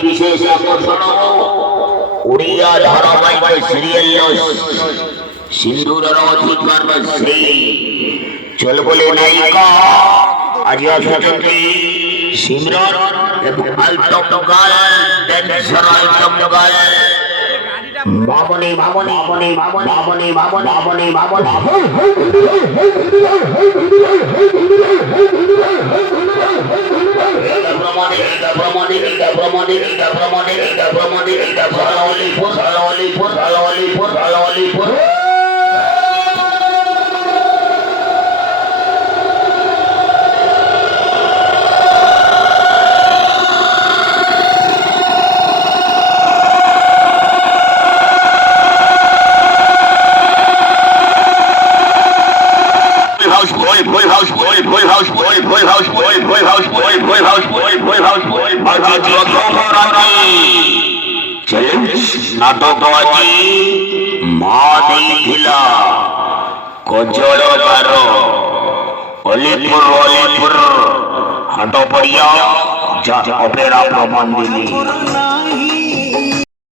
বিশেষ আকর্ষণ উড়িয়া ধারাবাহিক সিরিয়াল সিন্ধুর অধিকার শ্রী চলবলে নায়িকা আজ আসছেন সিমরন এবং আলটম গাল ড্যান্সার আলটম গাল মামনি মামনি মামনি মামনি মামনি মামনি মামনি নাটক মা দিলা কজল বার অলিপুর অলিপুর হাট পড়িয়া যা অপেরা প্রমাণ দিলি